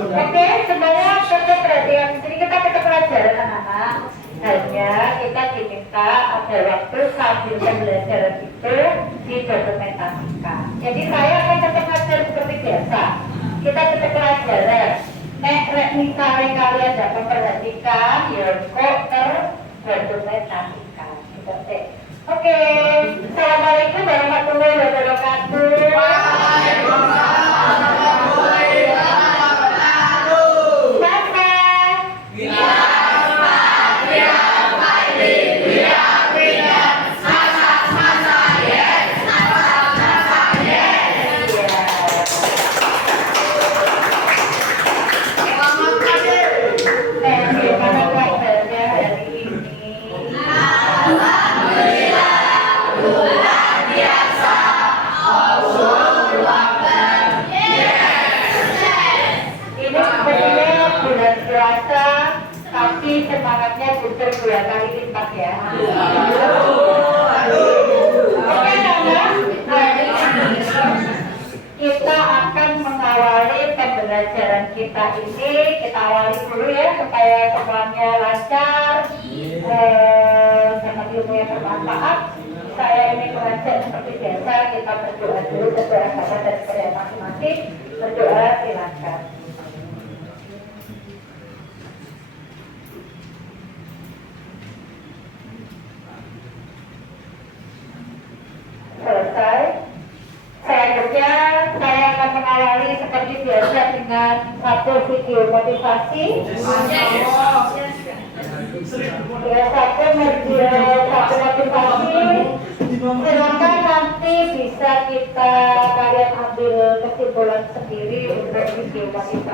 Oke, semuanya tetap perhatian. Jadi kita tetap pelajaran anak-anak. Hanya kita diminta ada waktu sambil pembelajaran itu didokumentasikan. Jadi saya akan tetap ngajar seperti biasa. Kita tetap pelajaran. Nek misalnya kalian dapat memperhatikan, ya kok terdokumentasikan. Gitu. Oke, assalamualaikum warahmatullahi wabarakatuh. Tapi semangatnya booster 2 kali lipat ya. Oke anak, kita akan mengawali pembelajaran kita ini. Kita awali dulu ya supaya semuanya lancar, sangat ilmunya bermanfaat. Saya ini mengajak seperti biasa, kita berdoa dulu sesuai agama dan kepada masing-masing. Berdoa silakan. Selesai. Selanjutnya saya akan mengawali seperti biasa dengan satu video motivasi. Ya, satu motivasi. Silakan nanti bisa kalian ambil kesimpulan sendiri untuk video motivasi ini.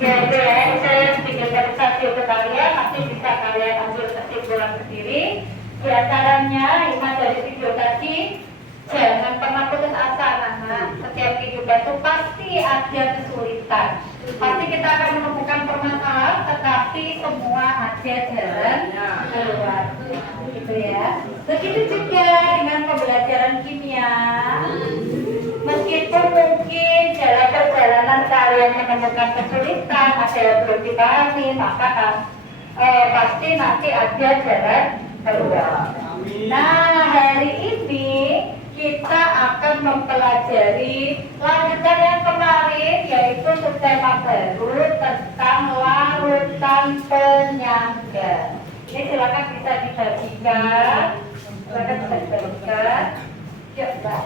Ya itu ya, saya sedikit verifikasi ke kalian, nanti bisa kalian ambil kesimpulan sendiri. Di antaranya, Iman dari video tadi, jangan pernah putus asa anak-anak. Setiap kehidupan itu pasti ada kesulitan. Pasti kita akan menemukan permasalahan, tetapi semua ada jalan keluar. Gitu ya. Begitu juga dengan pembelajaran kimia. Meskipun mungkin dalam perjalanan kalian menemukan kesulitan, ada yang belum dipahami, maka pasti nanti ada jalan keluar. Nah, hari ini kita akan mempelajari lanjutan yang kemarin, yaitu subtema baru tentang larutan penyangga. Ini silakan bisa dibagikan. Silakan bisa dibagikan. Yuk, Mbak.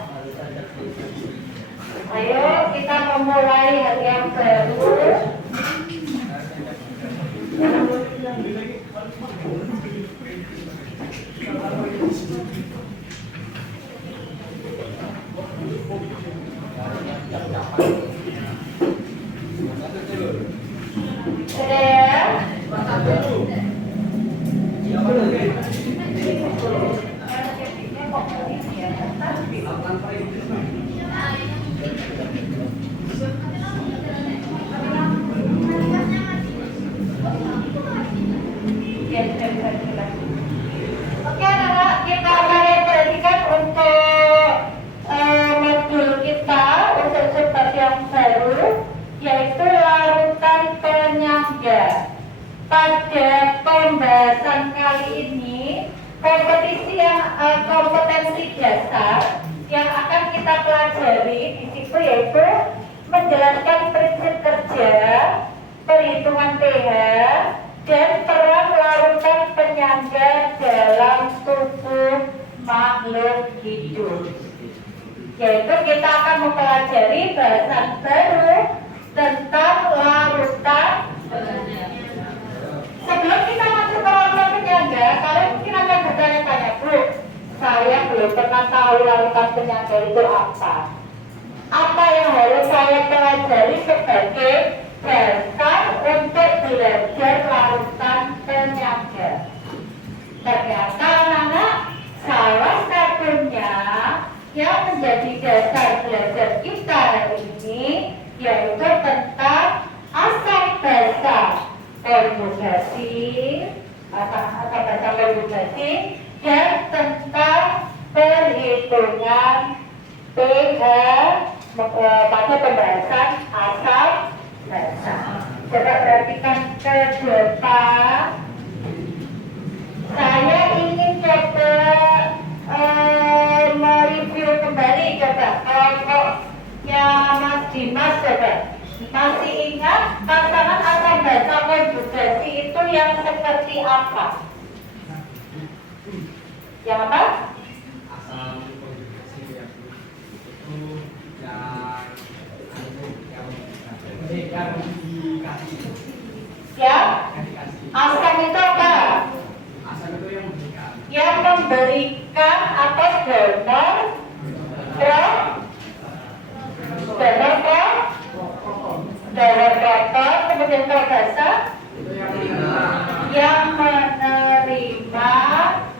Ayo kita memulai hal yang baru. Oke anak-anak, kita akan perhatikan untuk modul kita untuk subjek yang baru, yaitu larutan penyangga. Pada pembahasan kali ini, kompetensi dasar yang akan kita pelajari di situ yaitu menjelaskan prinsip kerja, perhitungan pH, dan peran larutan penyangga dalam tubuh makhluk hidup. Yaitu kita akan mempelajari bahasan baru tentang larutan penyangga. Sebelum kita masuk ke larutan penyangga, kalian mungkin akan bertanya-tanya, Bu, saya belum pernah tahu larutan penyangga itu apa. Apa yang harus saya pelajari sebagai dasar untuk belajar larutan penyangga? Ternyata anak-anak, salah satunya yang menjadi dasar belajar kita hari ini yaitu tentang asam basa konjugasi, asam basa konjugasi, dan tentang perhitungan pH pada pembahasan asam basa. Coba perhatikan ke depan. Saya ingin coba mereview kembali coba kelompoknya Mas Dimas coba. Masih ingat pasangan asam basa konjugasi itu yang seperti apa? Yang apa? Asam konjugasi itu yang dikasih. Ya? Asam itu apa? Asam itu yang memberikan. Yang memberikan atau donor proton, kemudian basa yang menerima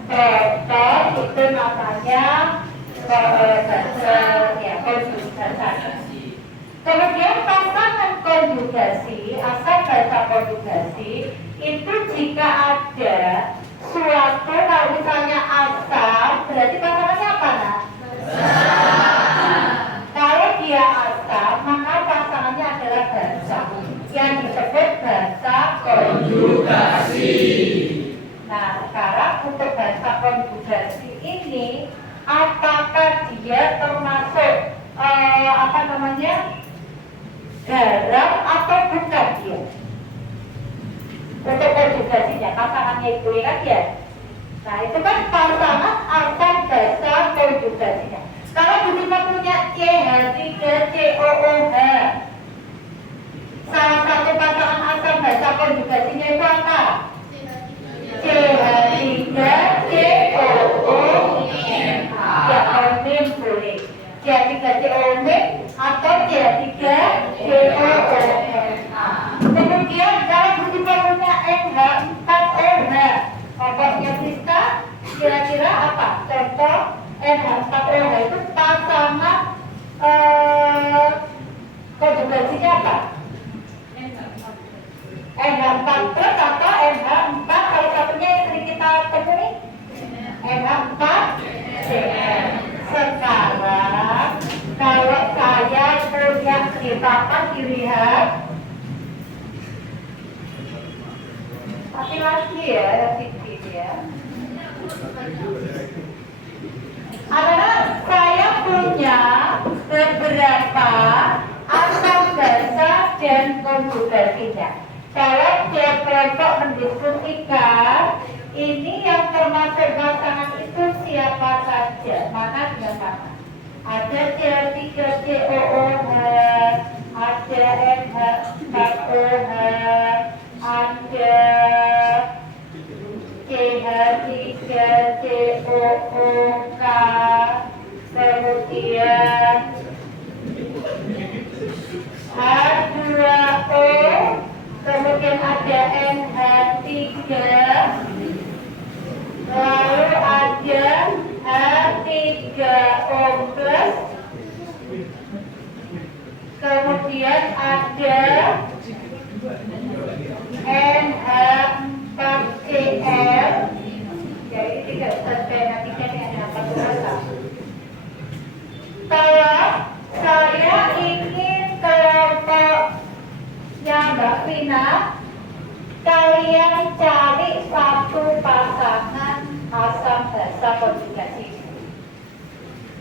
proton itu namanya basa ya konjugasi. Kemudian pasangan konjugasi, asam basa konjugasi itu jika ada suatu, kalau misalnya asam, berarti pasangannya apa nak? Kalau dia asam, maka pasangannya adalah basa yang disebut basa konjugasi. Nah, sekarang untuk basa konjugasi ini, apakah dia termasuk garam atau bukan dia? Untuk konjugasinya, pasangannya itu kan ya. Nah, itu kan pasangan asam basa konjugasinya. Kalau kita punya CH3COOH, salah satu pasangan asam basa konjugasinya itu apa? CH3COOH. Ya, omin boleh. CH3COOH atau CH3COOH. Kira-kira apa? Contoh NH4OH itu pasangan konjugasinya apa? NH4 plus atau NH4, kalau satunya yang sering kita temui NH4Cl. Sekarang kalau saya punya di papan dilihat, tapi lagi ya, sedikit ya. Adalah saya punya beberapa asam basa dan konjugasinya. Kalau tiap kelompok mendiskusikan ini yang termasuk pasangan itu siapa saja, mana dengan mana. Ada Cl3COOH, ada NH4OH, ada CH3COOK, kemudian H2O, kemudian ada NH3, lalu ada H3O plus, kemudian ada NH4Cl. Jadi tidak sampai nanti ada apa saja. Kalau saya ingin kelompoknya Mbak Vina, kalian cari satu pasangan asam basa konjugasi.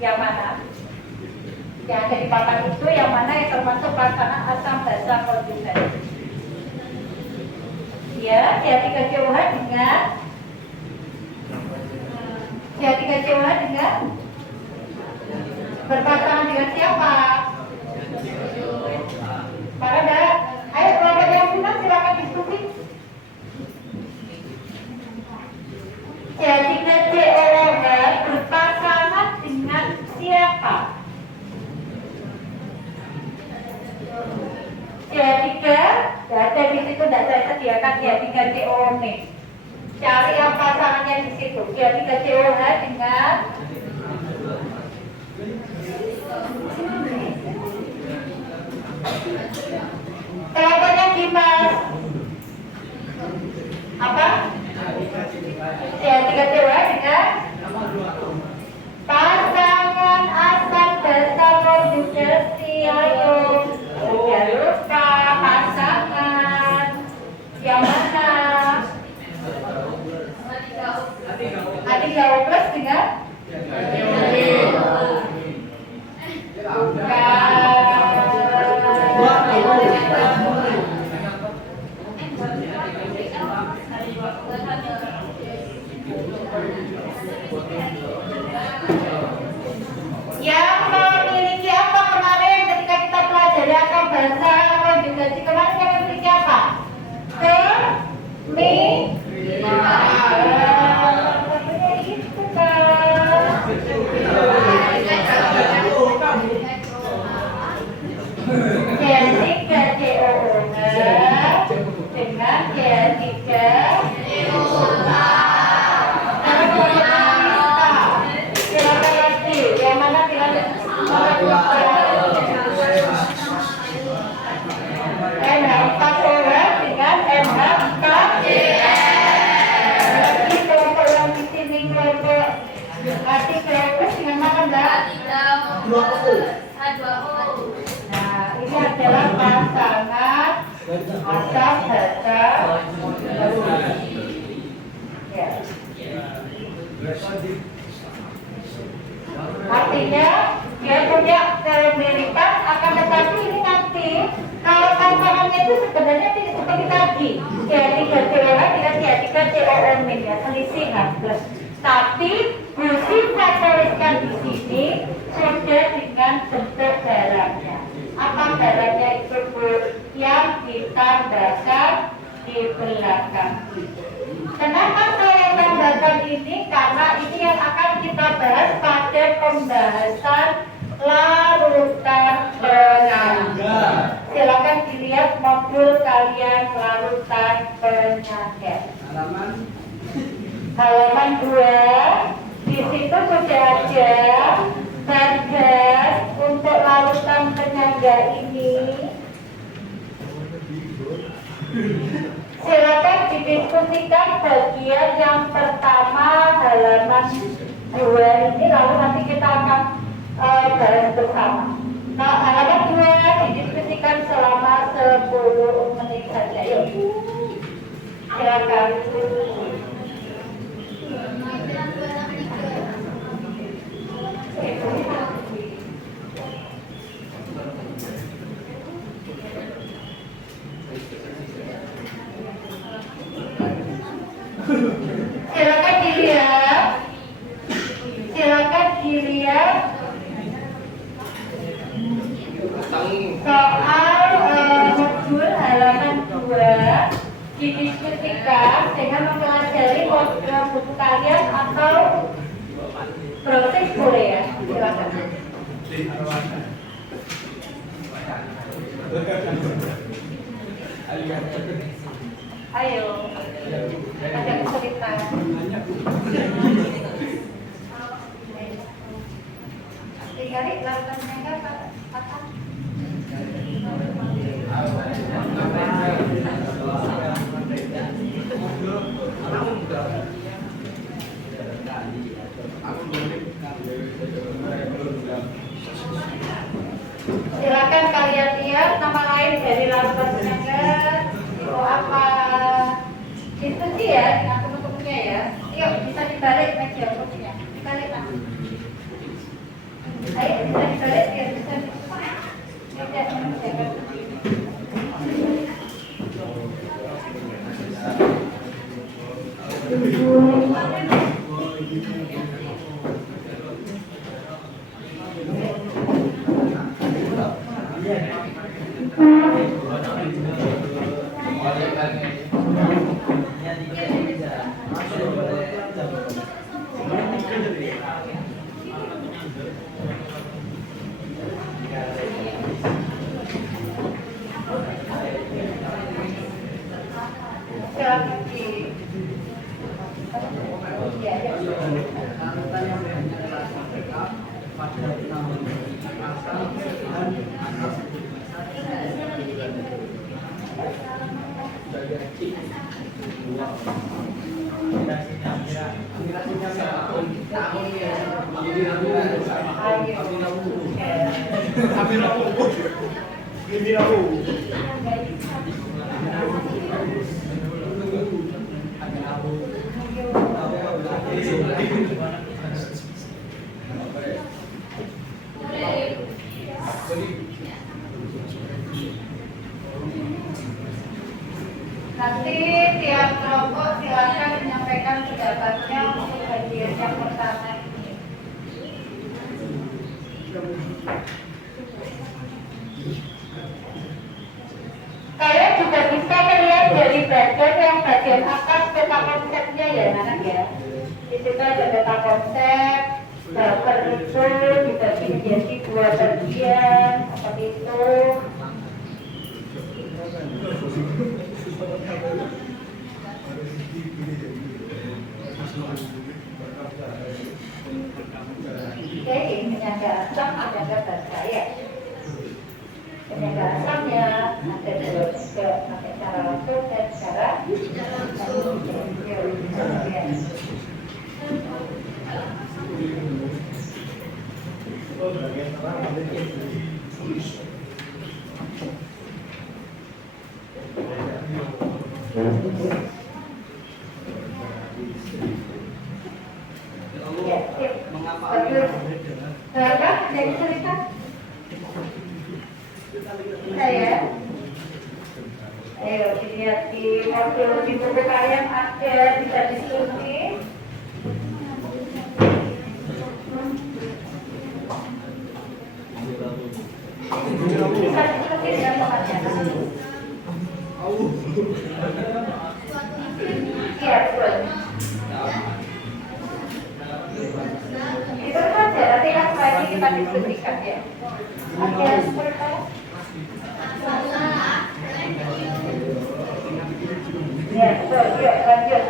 Yang mana? Yang ada di papan itu yang mana yang termasuk pasangan asam basa konjugasi? Ya, CH3COH dengan berpasangan dengan siapa? Para enggak? Ayo kelompok yang senang silakan diskusi. CH3COOH berpasangan dengan siapa? CH3, ada di situ tidak saya sediakan CH3COOH. Cari yang pasangannya di situ. CH3COOH dengan kelompoknya Dimas. Apa? CH3COOH dengan pasangan asam basa konjugasi. Ayo, jangan lupa pasangan yang mana? H3O plus dengan yang memiliki apa kemarin ketika kita pelajari asam basa konjugasi kemarin yang memiliki apa? Nah, ini adalah pasangan asam basa. Ya. Artinya dia punya kemiripan, akan tetapi ini nanti kalau pasangannya itu sebenarnya tidak seperti tadi CH3COH dengan CH3COOH ya, selisih plus. Tapi bisa tuliskan di sini sudah dengan bentuk darahnya. Apa darahnya itu Bu? Yang ditambahkan di belakang. Kenapa saya tambahkan ini? Karena ini yang akan kita bahas pada pembahasan larutan penyangga. Silakan dilihat modul kalian larutan penyangga. Halaman 2. aja badan untuk larutan penyangga ini. Silakan didiskusikan bagian yang pertama halaman 2 ini, lalu nanti kita akan bahas bersama. Nah, halaman 2 didiskusikan selama 10 menit saja. Yuk, silakan. Silakan dilihat soal modul halaman 2 didiskusikan dengan mempelajari program buku kalian atau proses boleh ya. Silakan. Ayo, ada kesulitan. Kali lakukannya enggak apa? Silakan kalian lihat nama lain dari larutan penyangga itu apa? Diskusi ya dengan teman-temannya ya. Yuk, bisa dibalik meja kursinya. Dibalik Mas. Ayo, bisa dibalik biar bisa nanti tiap kelompok silakan menyampaikan pendapatnya untuk bagian yang pertama ini. Kalian juga bisa melihat dari bagian yang bagian atas peta konsepnya ya anak ya. Di situ ada peta konsep, daftar itu dibagi menjadi 2 bagian seperti itu. Oke, ini penyangga asam, penyangga basa ya. Penyangga asamnya ada 2 juga, pakai cara langsung dan cara Jadi cerita saya, ayo dilihat di modul di buku kalian ada, bisa diskusi. Bisa diskusi dengan teman-teman. Iya, betul. Itu saja, nanti yang lagi kita diskusikan ya. Oke, seperti ya, betul, yuk lanjut.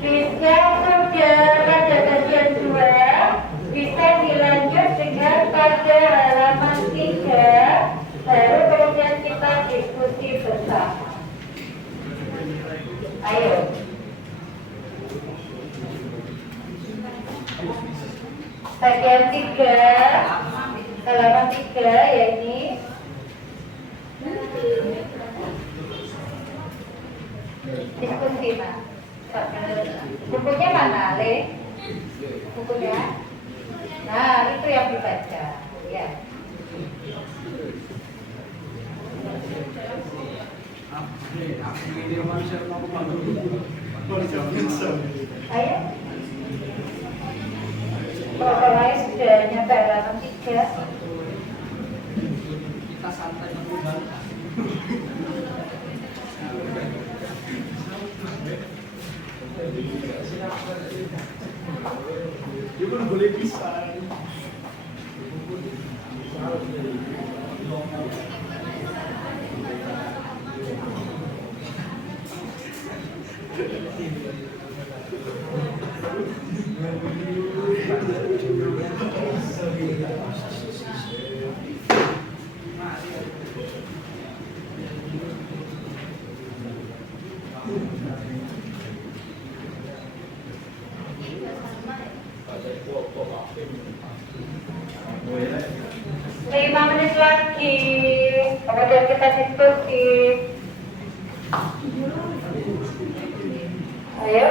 Bisa sudah pada bagian 2 bisa dilanjut dengan pada halaman 3, baru kemudian kita diskusi bersama. Ayo. Bagian 3, halaman 3 ya ini. Diskusi Mas. Bukunya mana, Le? Bukunya? Nah, itu yang dibaca. Ya. Ayo. Pokoknya sudah nyampe halaman 3. Kita santai dulu. Dia pun boleh pisah. Lima menit lagi, kemudian kita diskusi. Ayo.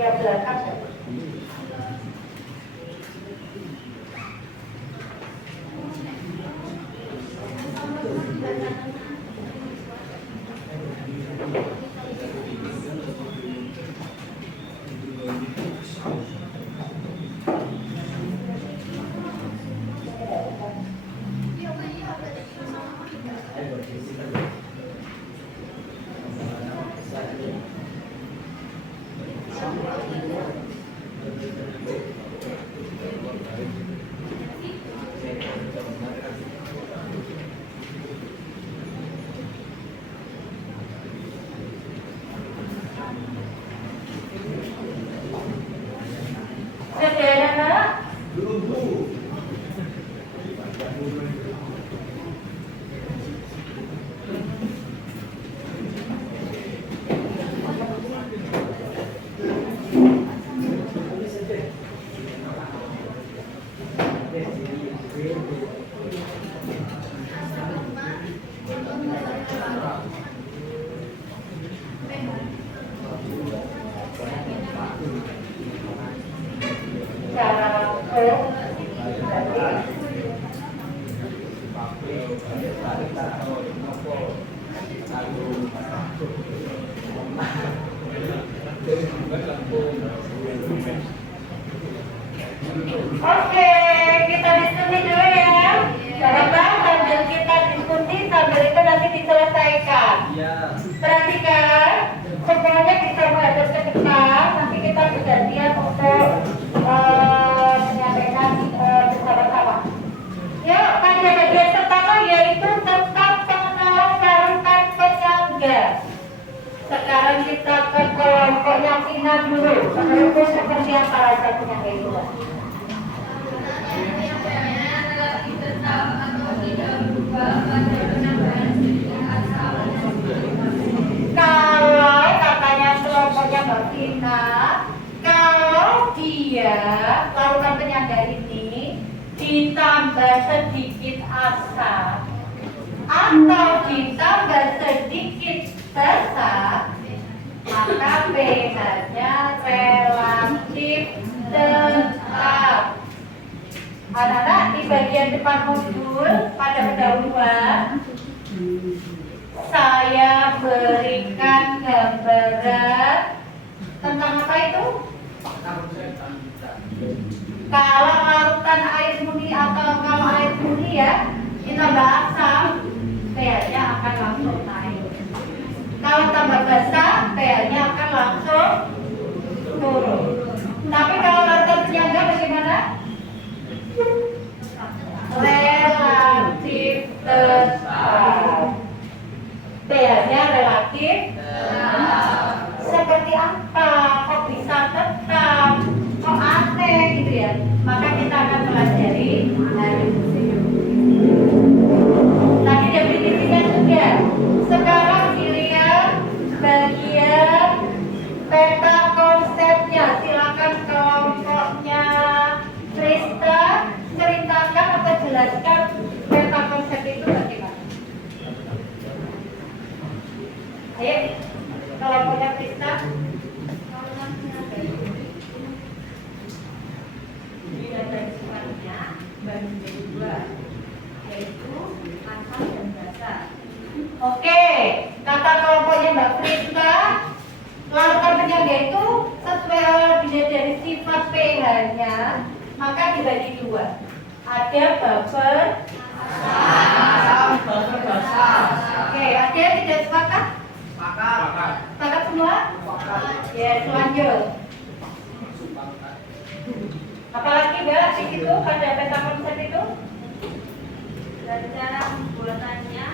Yang belakang. Oke, kita diskusi dulu ya. Sahabat, sambil kita diskusi, sambil itu nanti diselesaikan. Perhatikan, semuanya bisa menghadap ke depan. Nanti kita bergantian untuk menyampaikan bersama-sama. Yuk, pada bagian pertama yaitu tentang pengenalan carukan penyambung. enggak? Sekarang kita ke kelompok yang Ina dulu. Menurutmu seperti apa rasa penyangga itu? Kalau katanya kelompoknya Mbak Vina, kalau dia larutan penyangga ini ditambah sedikit asam atau ditambah sedikit basa, maka pH-nya relatif tetap. Anak-anak di bagian depan modul pada pendahuluan saya berikan gambaran tentang apa itu? Kalau larutan air murni atau kalau air murni ya ditambah asam, pH-nya akan langsung naik. Kalau tambah basah, pH-nya akan langsung turun. Tapi kalau larutan penyangga bagaimana? Relatif tetap. pH-nya relatif seperti apa? Kok bisa tetap? Kok aneh gitu ya? Maka kita akan pelajari hari ini. Tadi definisinya sudah. Sekarang dilihat bagian peta konsepnya. Silakan kelompoknya Krista ceritakan atau jelaskan peta konsep itu bagaimana. Ayo, kelompoknya Krista. Ini data sifatnya bagi menjadi dua, yaitu asam dan basa. Oke, kata kelompoknya Mbak Krista, larutan penyangga itu sesuai dilihat dari sifat pH-nya, maka dibagi dua. Ada buffer asam, buffer basa. Oke, ada yang tidak sepakat? Sepakat semua? Ya, lanjut. Apalagi Mbak di situ pada peta konsep itu? Dan cara pembuatannya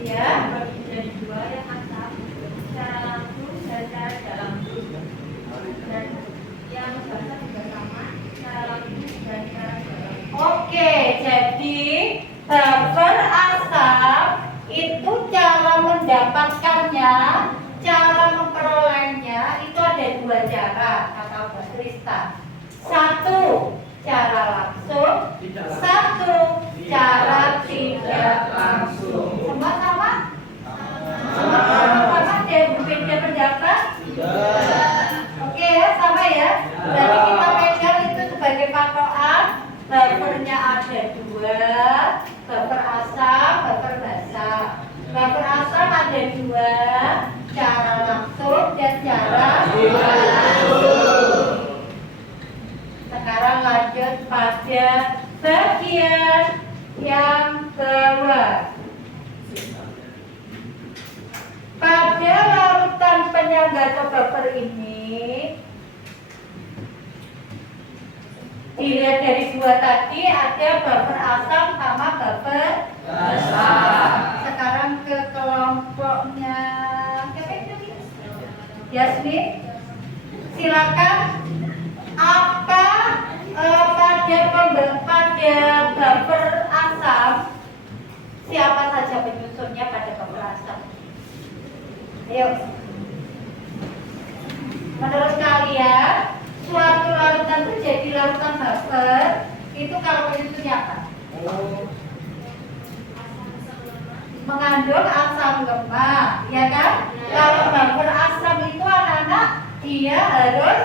Ya. bagi menjadi dua, yang asam secara langsung dan secara tidak langsung, dan yang basa juga sama secara langsung dan secara tidak langsung. Oke, jadi buffer asam itu cara mendapatkannya, cara memperolehnya itu ada dua cara kata Mbak Krista. Satu cara langsung, satu cara tidak langsung. Semua sama? Semua sama dia berbeda pendapat? Oke ya, sama ya. Jadi kita pegang itu sebagai patokan. Buffernya ada dua, buffer asam, buffer basa. Buffer asam ada dua, cara langsung dan cara tidak langsung. Sekarang lanjut pada bagian yang bawah. Pada larutan penyangga atau buffer ini dilihat dari dua tadi ada buffer asam sama buffer basa. Sekarang ke kelompoknya siapa itu? Yasmin. Silakan. Apa pada buffer asam siapa saja penyusunnya pada buffer asam? Ayo. Menurut kalian suatu larutan itu jadi larutan buffer itu kalau penyusunnya apa? Mengandung asam lemak, ya kan? Kalau buffer asam itu anak-anak dia harus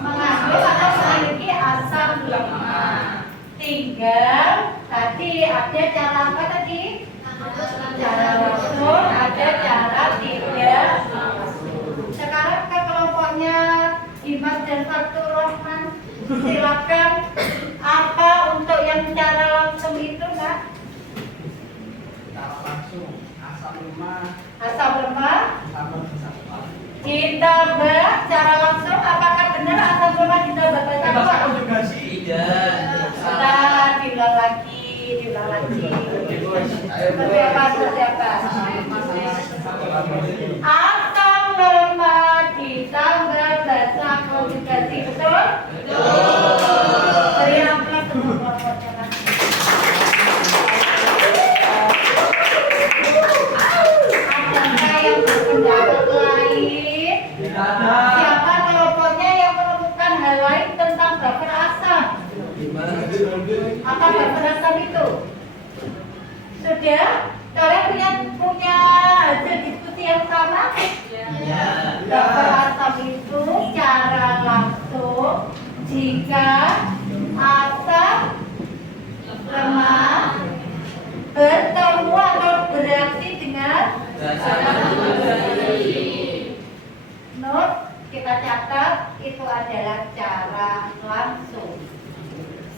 mengandung atau memiliki asam lemak. Tinggal tadi ada cara apa tadi? Cara langsung, ada cara tidak langsung. Sekarang ke kelompoknya Dimas dan Fatur Rahman. Silakan. Apa untuk yang cara langsung itu, Kak? Cara langsung asam lemak ditambah cara langsung. Apakah benar asam lemak ditambah basa Basa juga sih. Nah, diulang lagi. Seperti apa? Asam lemak ditambah basa konjugasi, betul? Beri amplas untuk kelompoknya lagi. Adakah yang berpendapat lain? Siapa kelompoknya yang menemukan hal lain tentang baper asam? Apa baper asam itu? Sudah? Kalian punya hasil diskusi yang sama? Baper asam itu cara langsung jika asam lemak bertemu atau bereaksi dengan note, kita catat itu adalah cara langsung.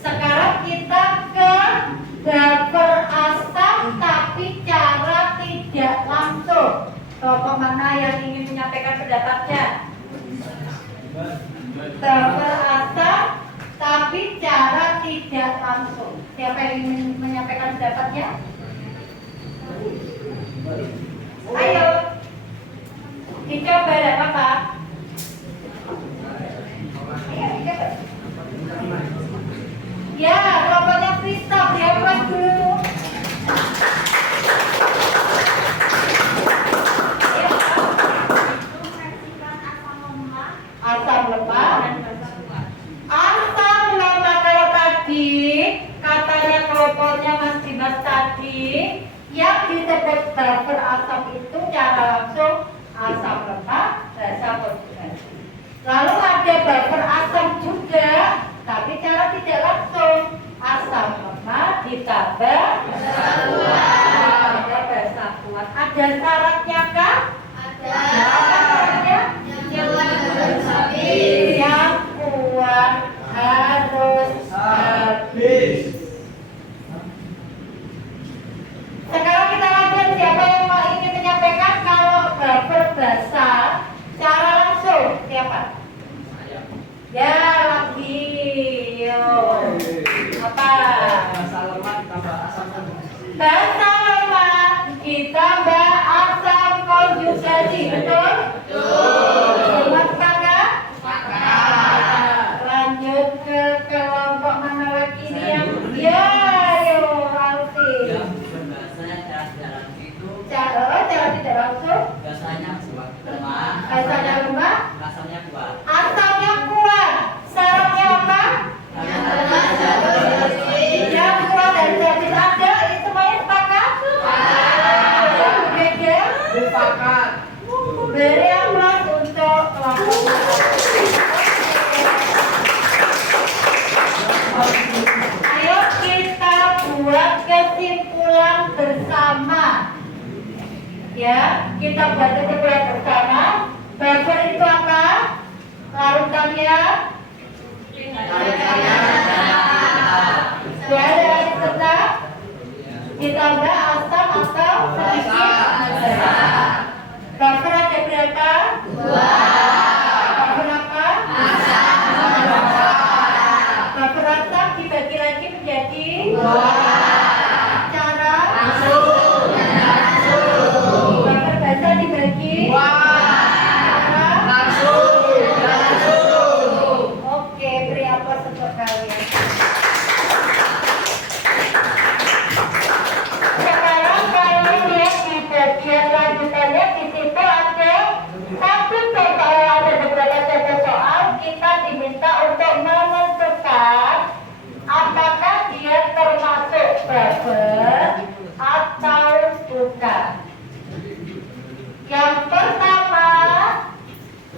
Sekarang kita ke baper asam tapi cara tidak langsung. Kelompok mana yang ingin menyampaikan pendapatnya? Baper asam tapi cara tidak langsung. Siapa yang ingin menyampaikan pendapatnya? Ayo, dicoba ya Bapak. Ayo, dicoba. Ya, kelompoknya Krista, dia kelas dulu. Asam lemak. Asam lemak kalau tadi katanya kelompoknya Mas Dimas tadi yang disebut baper asam itu cara langsung asam lemak, basa konjugasi. Lalu ada baper asam juga, tapi cara tidak langsung asam lemak ditambah basa kuat. Ada syaratnya kah? Ada. Yang kuat harus habis. Sekarang kita lanjut. Siapa yang mau ingin menyampaikan kalau baper basa cara langsung? Siapa? Ya, lagi. Yo. Apa? Basa lemak ditambah asam konjugasi. Basa lemak ditambah asam konjugasi, betul? Semua sepakat? Lanjut ke kelompok mana lagi nih yang ya, yo, Alfi. Cara tidak langsung. Basanya lemah. asamnya kuat. Asamnya kuat. Syaratnya apa? Yang kuat dan habis ada. Ini semuanya sepakat? Yang berbeda? Sepakat. Beri amplas untuk kelompok. Ayo kita buat kesimpulan bersama. Ya, kita buat kesimpulan bersama. Baper itu apa? Larutannya? Ya, dari tetap ditambah asam atau sedikit. Baper ada berapa? 2. Baper apa? Baper asam dibagi lagi menjadi 2. Cara? Baper basa dibagi 2. Oke, beri aplaus untuk kalian. Sekarang kalian lihat di bagian lanjutannya, di situ ada satu contoh, ada beberapa contoh soal. Kita diminta untuk menentukan apakah dia termasuk baper atau bukan. Yang pertama,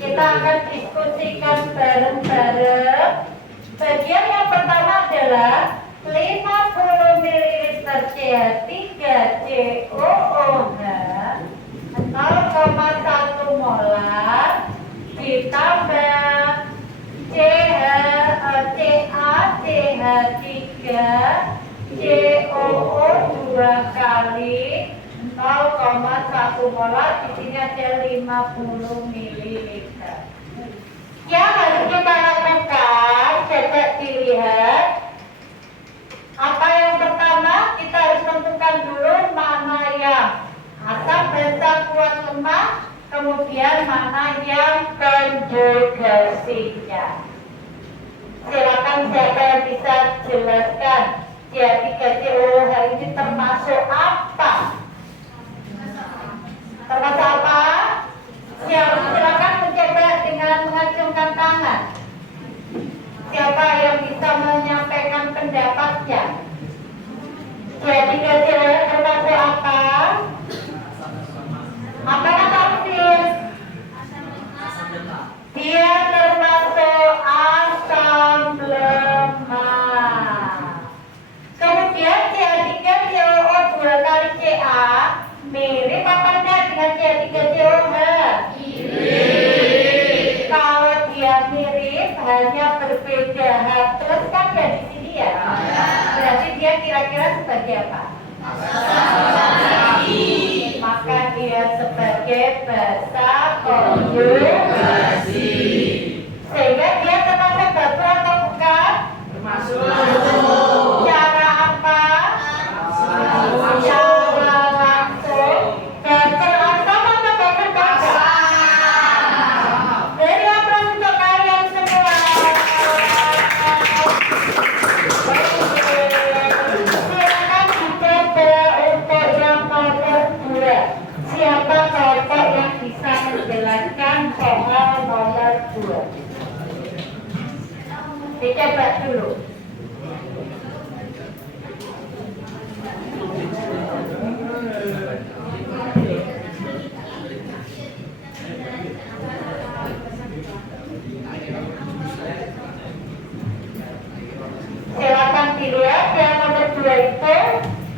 kita akan diskusikan bareng-bareng. Bagian yang pertama adalah 50 ml CH3COOH 0,1 molar ditambah CaCH3COO 2 kali 0,1 molar. Di sini ada 50 ml. Yang harus kita lakukan, coba dilihat. Apa yang pertama, kita harus tentukan dulu mana yang Asam basa kuat lemah. Kemudian mana yang konjugasinya? Silakan siapa yang bisa jelaskan C3COOH ini termasuk apa? Termasuk apa? Silakan mencoba dengan mengacungkan tangan. Siapa yang bisa menyampaikan pendapatnya? C3COOH termasuk apa? Apa kata Fir? Dia termasuk asam lemak. Kemudian CH3COO2 kali Ca mirip apa enggak dengan CH3COOH? Mirip. Kalau dia mirip hanya berbeda H plus kan ya di sini ya. Berarti dia kira-kira sebagai apa? Maka dia sebagai basa konjugasi. Sehingga dia termasuk batu atau bukan? Termasuk. Cara apa? Cara langsung. Batu asam atau batu basa? Dari apa untuk kalian semua? Silakan dicoba untuk yang nomor 2. Siapa kelompok yang bisa menjelaskan soal nomor 2? Dicoba dulu. Silakan dilihat yang nomor 2 itu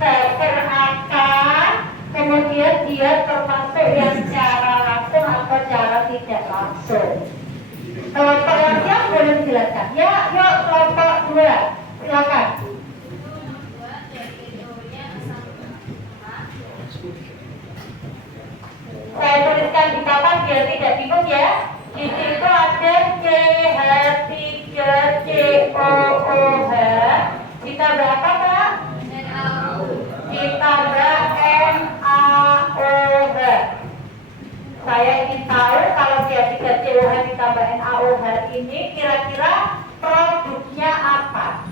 berakar, kemudian dia termasuk yang cara langsung atau cara tidak langsung. Kelompok yang siap boleh menjelaskan. Ya, yuk kelompok 2, silakan. Saya tuliskan di papan biar tidak bingung ya. Di situ ada CH3COOH ditambah apa Pak? Ditambah NaOH. Saya ingin tahu kalau CH3COOH ditambah NaOH ini kira-kira produknya apa?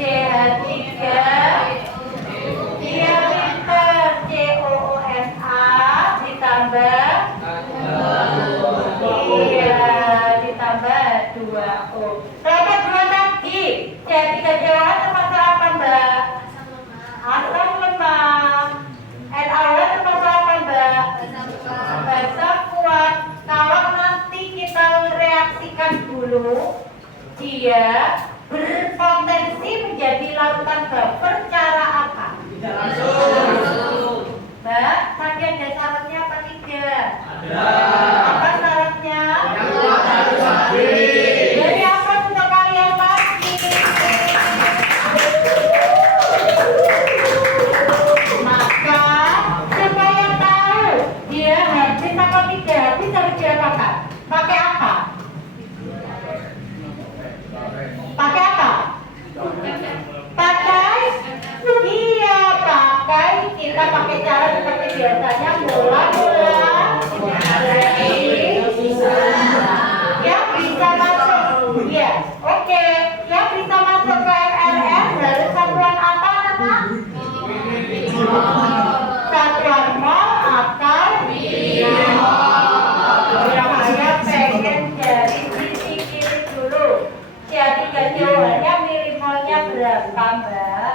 CH3 dia pinter COONA ditambah ditambah 2O. Berapa 2 tadi? CH3COOH termasuk apa Mbak? Asam lemak. NaOH termasuk apa Mbak? Basa kuat. Kalau nanti kita reaksikan dulu, dia berpotensi menjadi larutan baper cara apa? Tidak langsung. Mbak, tadi ada syaratnya apa tidak? Ada. Apa syaratnya? Yang kuat harus habis. Jadi apa untuk kalian lagi? Maka supaya tahu dia habis apa tidak habis harus diapakan? Pakai apa? Pakai apa? Pakai? Iya, pakai. Kita pakai cara seperti biasanya mula-mula. Yang bisa masuk. Iya, oke. Yang bisa masuk ke MLM dari satuan apa nama? Satuan mol atau saya pengen dari sisi kiri dulu. CH3COOH-nya milimolnya berapa Mbak?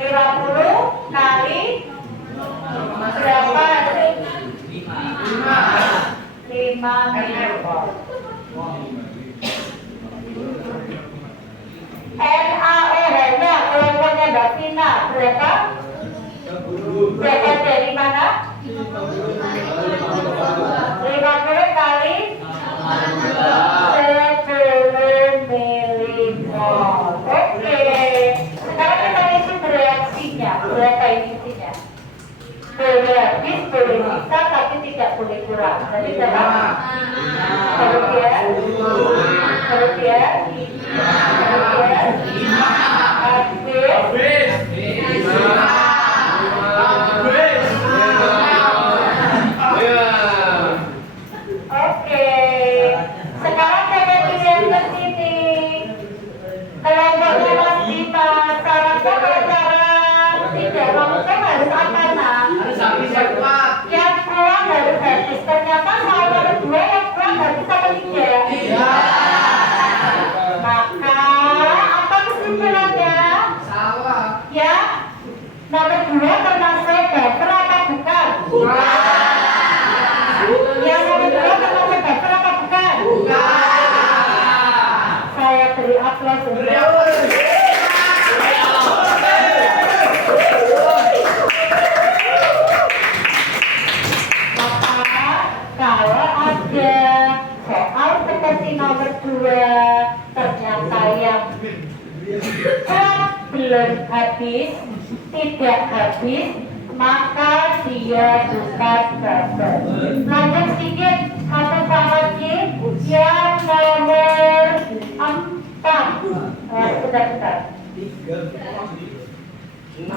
50 kali berapa? 5 milimol. NaOH-nya kelompoknya Mbak Tina berapa? Berapa dari mana? 50 kali 10 milimol. Oke. Sekarang kita isi bereaksinya. Berapa isinya? Boleh habis, boleh bisa, tapi tidak boleh kurang. Jadi berapa? Kemudian habis, tidak habis, maka dia bukan bubble. Lanjut sedikit, satu lagi yang nomor 4. Sebentar.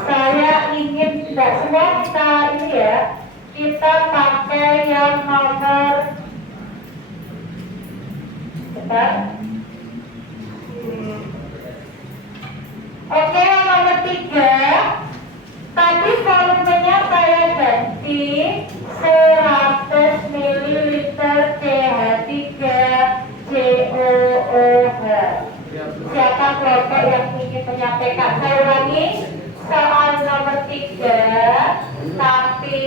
Saya ingin tidak semua kita ini ya, kita pakai yang nomor sebentar. Oke, nomor 3. Tadi volumenya saya ganti 100 ml CH3COOH. Siapa kelompok yang ingin menyampaikan? Saya ulangi, soal nomor 3, tapi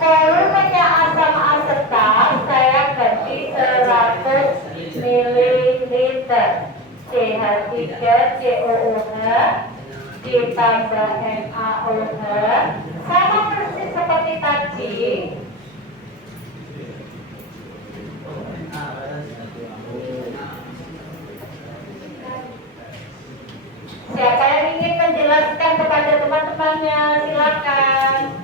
volumenya asam asetat saya ganti 100 ml CH3COOH ditambah NaOH sama persis seperti tadi. Siapa yang ingin menjelaskan kepada teman-temannya? Silakan.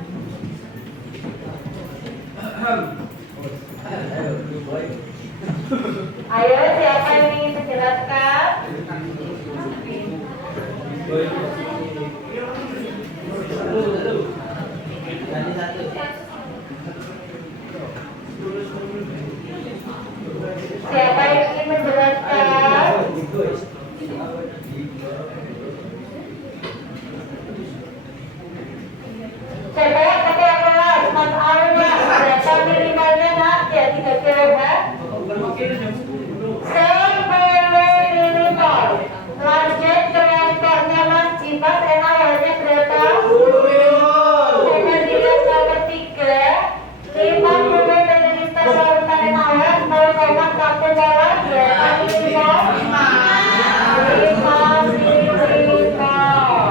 Ayo, siapa yang ingin menjelaskan? Siapa yang ingin menjelaskan? Coba ketua kelas, Mas Alwa, berapa minimalnya nak? Ya 3 kilo ya? 10 minimal. Lanjut kelompoknya Mas Jimat, awalnya berapa? Kemudian nomor 3, 50 ml larutan awal 0,1 molar, berapa minimal? 5 minimal.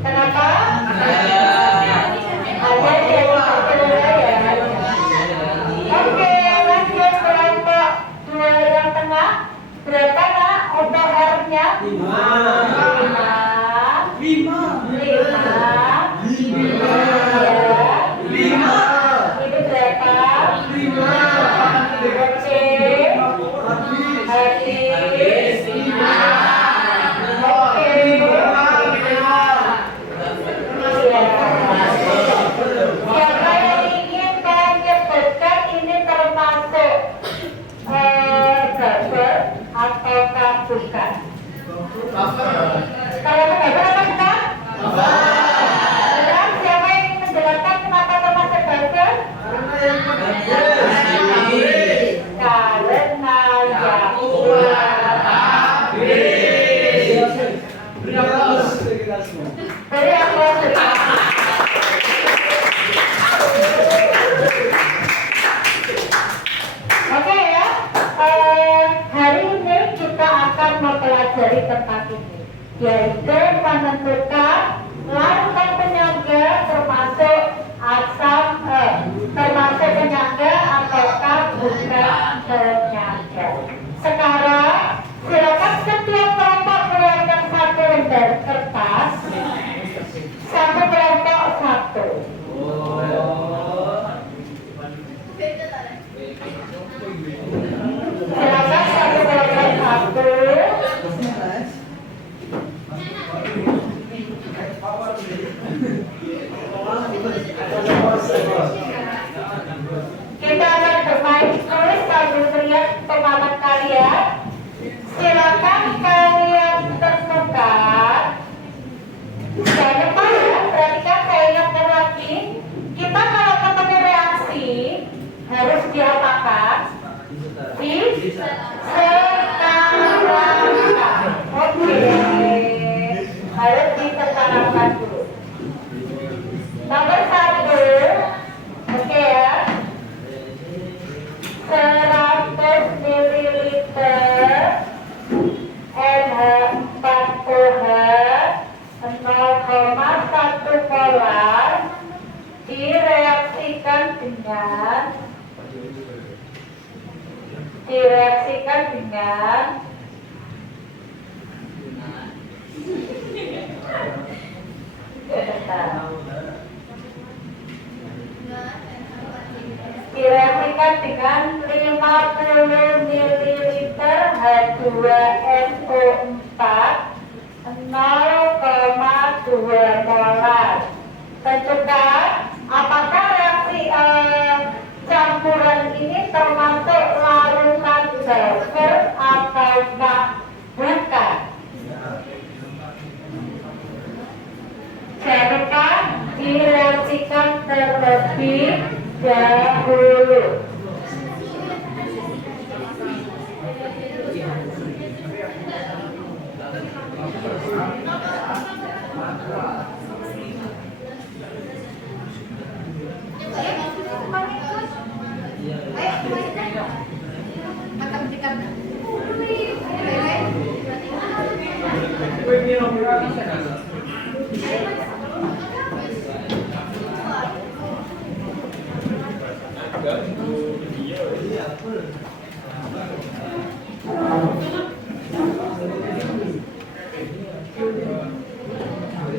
Kenapa? Ada yang ya. Oke, lanjut kelompok 2 yang tengah. Berapa nak untuk R-nya? 5. Itu berapa? 5. Oke. Habis. Oke. Siapa yang ingin menyebutkan ini termasuk bubble ataukah bukan? Kalau bubble apa bukan? Benar, siapa yang ingin menjelaskan kenapa termasuk bubble? Karena yang beri aplaus. Oke ya, hari ini kita akan mempelajari tentang ini, yaitu menentukan larutan penyangga termasuk asam, termasuk penyangga ataukah bukan penyangga. Sekarang silakan setiap kelompok keluarkan satu lembar kertas, satu kelompok satu. Silakan satu kelompok satu. Kita akan bermain tulis sambil teriak pemahaman kalian. Silakan kalian tentukan. Jangan lupa ya, perhatikan saya ingatkan lagi. Kita kalau ketemu reaksi harus diapakan? Disetarakan. Oke. Harus disetarakan dulu. Nomor 1. Oke ya. 100 ml NH4OH 0,1 molar direaksikan dengan Direaksikan dengan 50 ml H2SO4 0,2 molar. Tentukan apakah reaksi campuran ini termasuk larutan sulfur ataukah bukan. Jangan lupa direaksikan terlebih dahulu.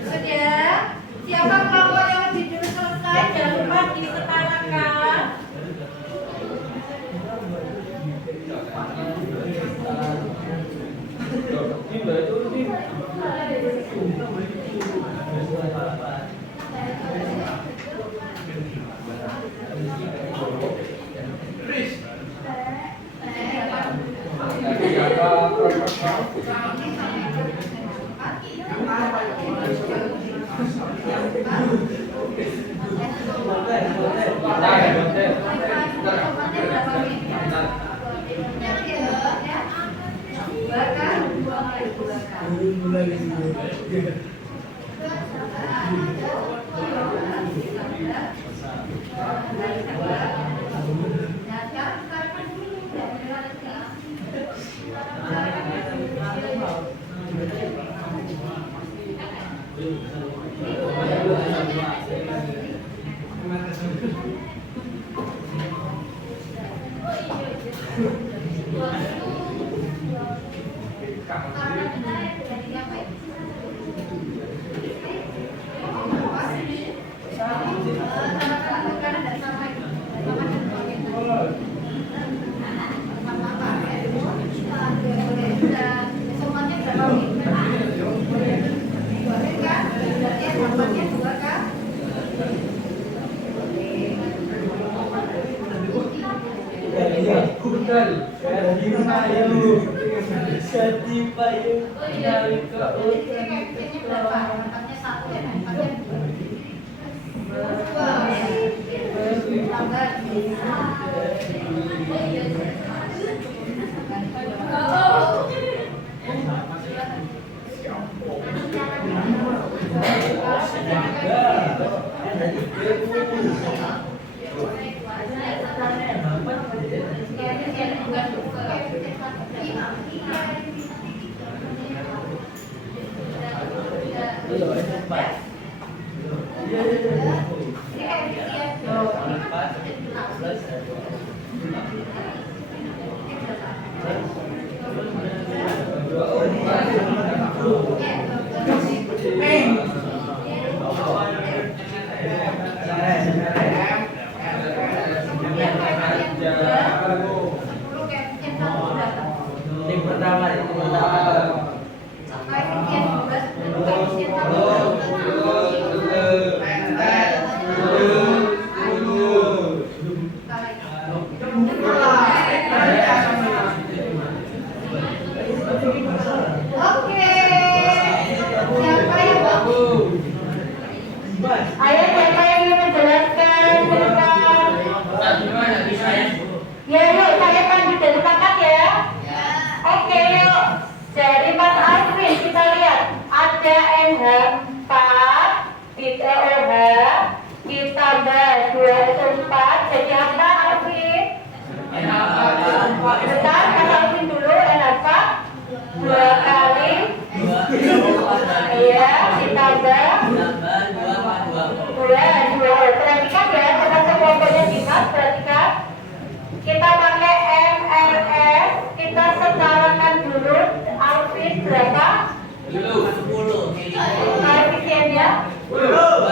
Sudah, siapa kelompok yang lebih dulu selesai? Jangan lupa disetarakan. Ayo siapa yang ingin menjelaskan? Ya yuk, saya panggil dari kakak ya. Oke yuk. Jadi Mas Alvin kita lihat ada NH4 OH ditambah 2S4 jadi apa Alvin? Bentar, Mas Alvin dulu NH4 2 kali iya ditambah 2 perhatikan ya termasuk kelompoknya Dimas. Perhatikan kita pakai MLS, kita setarakan dulu Alvin berapa? 10 koefisiennya 10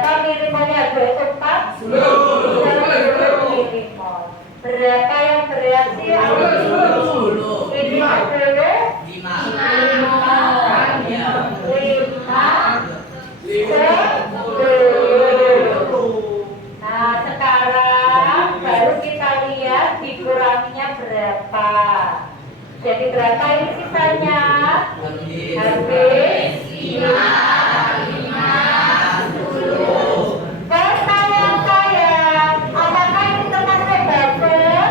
Berapa milimolnya? 24? 10 milimol. Berapa yang bereaksi? 10. Ini 10. 5. 10. Nah, sekarang baru kita lihat dikuranginya berapa. Jadi berapa ini sisanya? Habis 10. Pertanyaan saya, apakah ini termasuk bubble?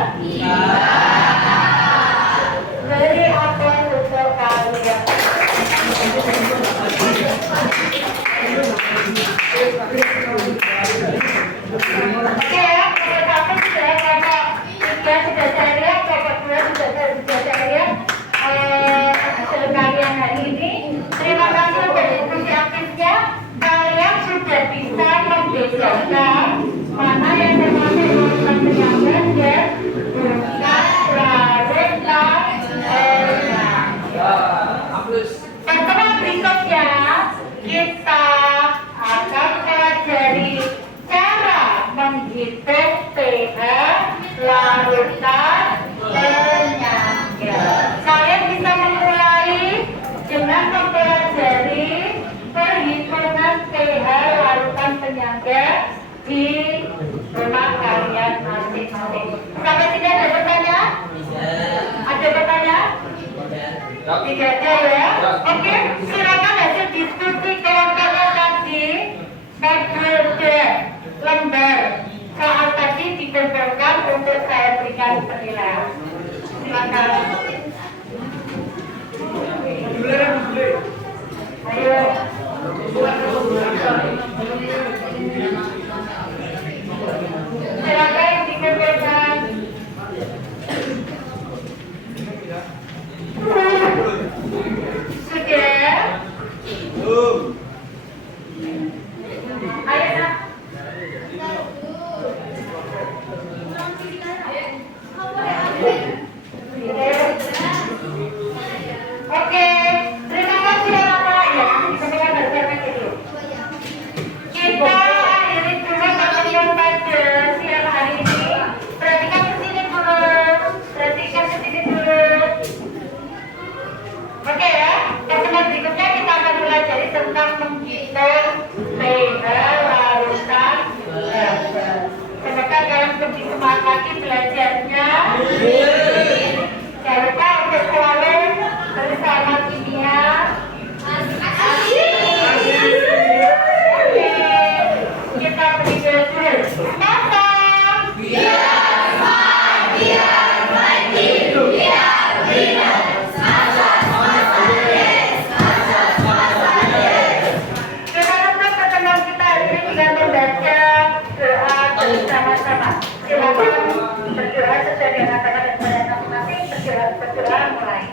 Beri aplaus untuk kalian. Oke ya, nomor 1 sudah, nomor 3 sudah saya lihat, nomor 2 sudah saya lihat hasil kalian hari ini. Terima kasih untuk diskusi aktifnya. Kalian sudah bisa membedakan mana yang termasuk urusan penyangga dan bukan larutan Pertemuan berikutnya kita akan pelajari cara menghitung pH larutan penyangga. Kalian bisa memulai dengan mempelajari perhitungan pH larutan penyangga di rumah kalian masing-masing. Sampai sini ada pertanyaan? Ada pertanyaan? Tidak ada ya? Oke, silakan hasil diskusi kelompok tadi metode lembar soal tadi dikumpulkan untuk saya berikan penilaian. Silakan. Ayo. Silakan dikumpulkan. Sudah? Ayo nak. Oke, terima kasih anak-anak ya. Semoga berjalan itu. Kita akhiri dulu pertemuan pada siang hari ini. Perhatikan ke sini dulu. Perhatikan ke sini dulu. Oke ya, pertemuan berikutnya kita akan belajar tentang menghitung pH larutan ganda. Semoga kalian lebih semangat lagi belajarnya. Jangan lupa untuk selalu bersama kimia. Oke, kita berhenti dulu. Pasang. Sekarang pertemuan kita hari ini dengan membaca doa bersama-sama. Silakan berdoa sesuai dengan kata-kata masing-masing. Berdoa mulai.